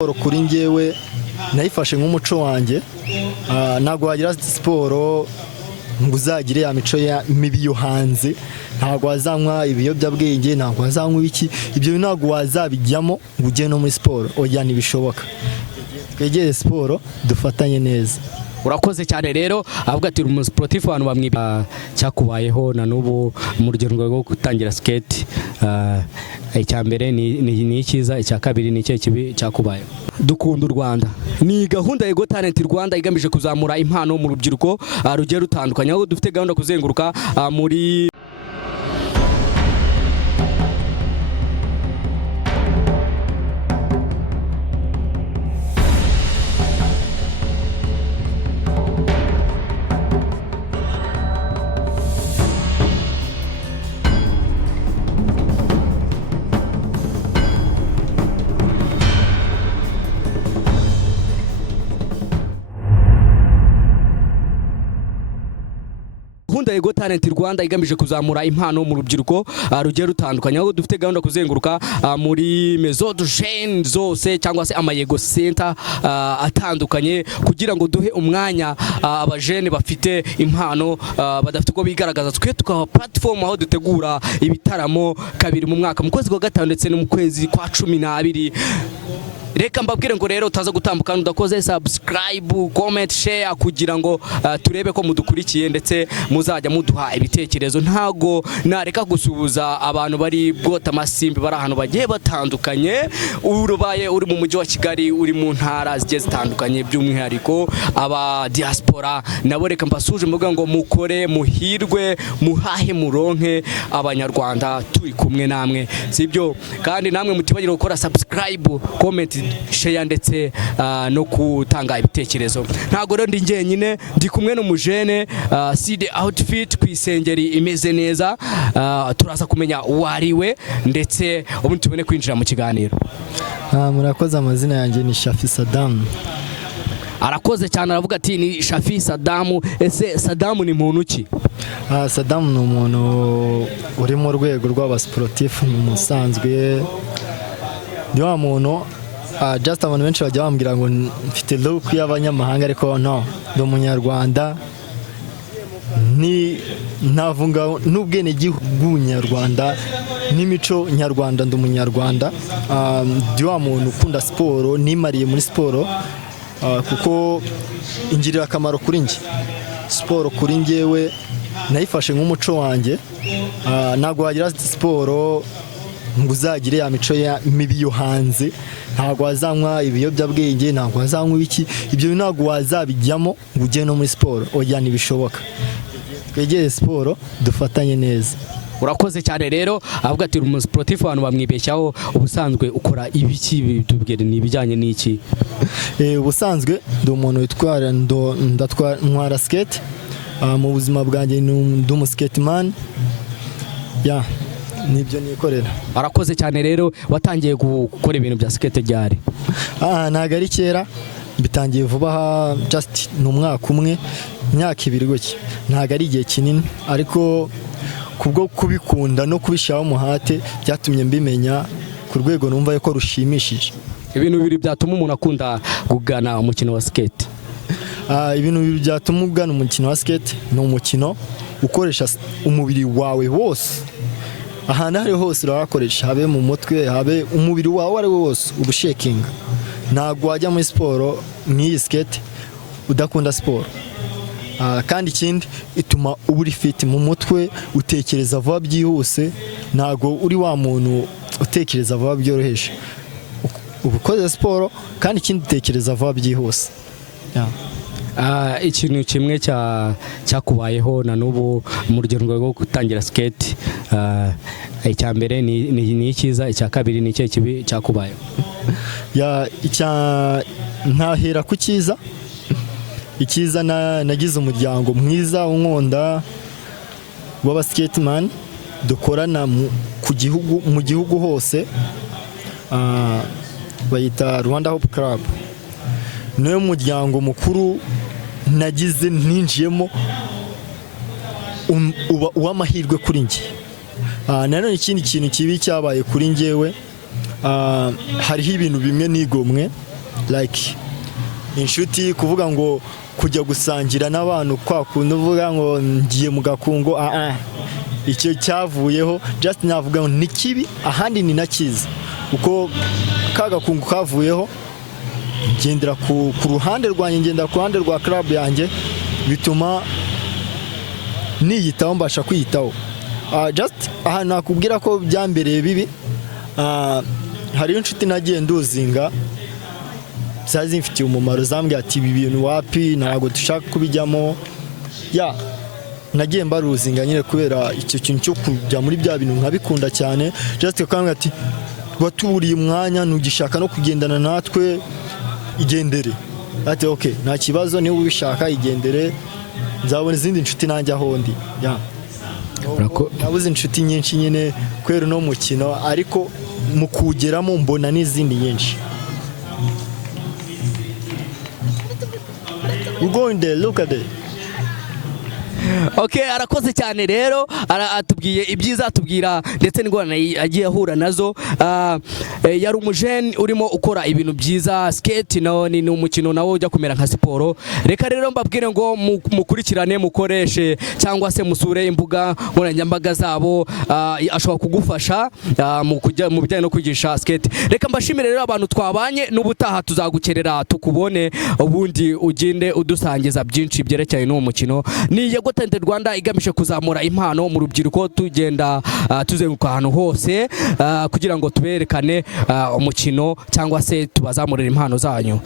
Kuri njyewe nayifashe nk'umuco wanjye, ntabwo wagira siporo ngo uzagire ya mico mibi yo hanze, ntabwo wazanywa ibiyobyabwenge, ntabwo wazanywa iki, ibyo ntabwo wazabijyamo ngo ujye no muri siporo, oya ntibishoboka. Twegere siporo dufatanye neza. Urakoze cyane rero, avuga ati umusportif abantu bamwiba cyakubayeho na nubu mu rugendo rwo gutangira skate. Icya mbere ni ikiza, icya kabiri ni icyo kibi cyakubayeho. Dukunda u Rwanda ni gahunda ya Talent Rwanda igamije kuzamura impano mu rubyiruko rugiye rutandukanye, aho dufite gahunda kuzenguruka muri gahunda ya Talent Rwanda igamije kuzamura impano mu rubyiruko rugiye rutandukanye, aho dufite gahunda kuzenguruka muri maison de jeunes zose cyangwa se amayego center atandukanye, kugira ngo duhe umwanya abajene bafite impano badafite uko bigaragaza. Twe tukaba platform aho dutegura ibitaramo kabiri mu mwaka, mu kwezi kwa gatanu ndetse no mu kwezi kwa 12. Reka mbabwire ngo rero utaza gutambuka udakoze subscribe, comment, share kugira ngo turebe ko mudukurikiye ndetse muzajya muduha ibitekerezo. Ntago nareka gusuhuza abantu bari bwota amasimbi bari ahantu bagiye batandukanye, urubaye uri mu mujyi wa Kigali, uri mu ntara zigiye zitandukanye, by'umwihariko aba diaspora nabo reka mbasuje mvuga ngo mukore muhirwe muhahe muronke abanyarwanda turi kumwe namwe, sibyo? Kandi namwe mutibagire gukora subscribe, comment, share ndetse no kutanga ibitekerezo. Ntago rero ndi njyenyine, ndi kumwe n'umujene see the outfit kwisengeri imeze neza, turaza kumenya uwariwe ndetse ubundi tubone kwinjira mu kiganiro. Murakoze, amazina yanjye ni Shafi Saddam. Arakoze cyane, aravuga ati ni Shafi Saddam. Ese Saddam ni muntu ki? Saddam ni umuntu uri mu rwego rw'abasportif mu musanzwe, ndi wa muntu just abantu benshi bajya bambwira ngo mfite look y'abanyamahanga, ariko no, ndi umunyarwanda, ni navunga n'ubwene gihugu nyarwanda n'imico nyarwanda, ndi umunyarwanda. Ndi wa muntu ukunda siporo, nimariye muri siporo kuko ingirira akamaro kuri njye. Siporo kuri njyewe nayifashe nk'umuco wanjye, ntabwo wagira siporo ngo uzagire ya mico mibi yo hanze, ntabwo wazanywa ibiyobyabwenge, ntabwo wazanywa iki, ibyo ntabwo wazabijyamo ngo ujye no muri siporo, oya ntibishoboka. Twegere siporo dufatanye neza. Urakoze cyane rero, avuga ati umusportif abantu bamwibeshyaho. Ubusanzwe ukora ibiki? Bitubwire ni ibijyanye n'iki? Ubusanzwe ndi umuntu witwara ntwara skate, mu buzima bwanjye ndi umuskate man, nibyo nikorera. Arakoze cyane rero, watangiye gukora ibintu bya skate ryari? Ntago ari kera, bitangiye vuba, just ni umwaka umwe, imyaka 2 gutya, ntago ari igihe kinini, ariko kubwo kubikunda no kubishaho umuhate byatumye mbimenya ku rwego numva yuko rushimishije. Ibintu bibiri byatuma umuntu akunda kugana umukino wa skate. Ibintu bibiri byatuma ugana umukino wa skate, ni umukino ukoresha umubiri wawe wose, ahantu ari hose urakoresha, habe mu mutwe, habe umubiri wawe ari wose ubushekinga. Ntabwo wajya muri siporo nk'iyi skate udakunda siporo. Kandi ikindi ituma uba uri fit mu mutwe, utekereza vuba byihuse, ntabwo uri wa muntu utekereza vuba byoroheje. Ubukoze siporo kandi ikindi utekereza vuba byihuse. Ikintu kimwe cyakubayeho na nubu mu rugendo rwo gutangira skate, icya mbere ni ikiza, icya kabiri ni icyo kibi cyakubayeho? Ntahera ku cyiza. Ikiza nagize umuryango mwiza unkunda w'abaskateman, dukorana mu gihugu hose, bayita Rwanda Hope Club. Niwe muryango mukuru nagize ninjiyemo uw'amahirwe kuri njye. Nanone ikindi kintu kibi cyabaye kuri njyewe, hariho ibintu bimwe nigomwe like inshuti kuvuga ngo kujya gusangira n'abantu kwa kuntu uvuga ngo ngiye mu gakungo icyo cyavuyeho just navuga ngo ni kibi ahandi ni nakiza uko kagakungu kavuyeho ngendera ku ruhande rwanjye ngendera ku ruhande rwa club yanjye bituma niyitaho mbasha kwiyitaho just aha nakubwira ko byambereye bibi hari inshuti nagiye nduzinga zazi mfitiye umumaro zambwiye ati ibi bintu wapi ntabwo dushaka kubijyamo nagiye mbaruzinga nyine kubera icyo kintu cyo kujya muri bya bintu nkabikunda cyane just akambwira ati watuburiye umwanya ntugishaka no kugendana natwe igendere ati okay nta kibazo niba ubishaka igendere nzabona izindi nshuti nanjye aho ndi nabuze inshuti nyinshi nyine kwera no mukino ariko mu kugeramo mbona n'izindi nyinshi. We're going there, look at it. Okay, arakoze cyane rero atubwiye ibyiza atubwira ndetse n'ingorane agiye ahura nazo. Yari umujene urimo ukora ibintu byiza. Skate ni umukino nawo ujya kumera nka siporo. Reka rero mbabwire ngo mukurikirane mukoreshe cyangwa se musure imbuga nkoranyambaga zabo, ashobora kugufasha mu bijyanye no kwigisha skate. Reka mbashimire rero abantu twabanye, n'ubutaha tuzagukerera tukubone ubundi ugende udusangiza byinshi byerekeye n'uwo mukino. Ni SKETE Rwanda igamije kuzamura impano mu rubyiruko, tugenda tuzenguka ahantu hose kugira ngo tuberekane umukino cyangwa se tubazamurira impano zanyu.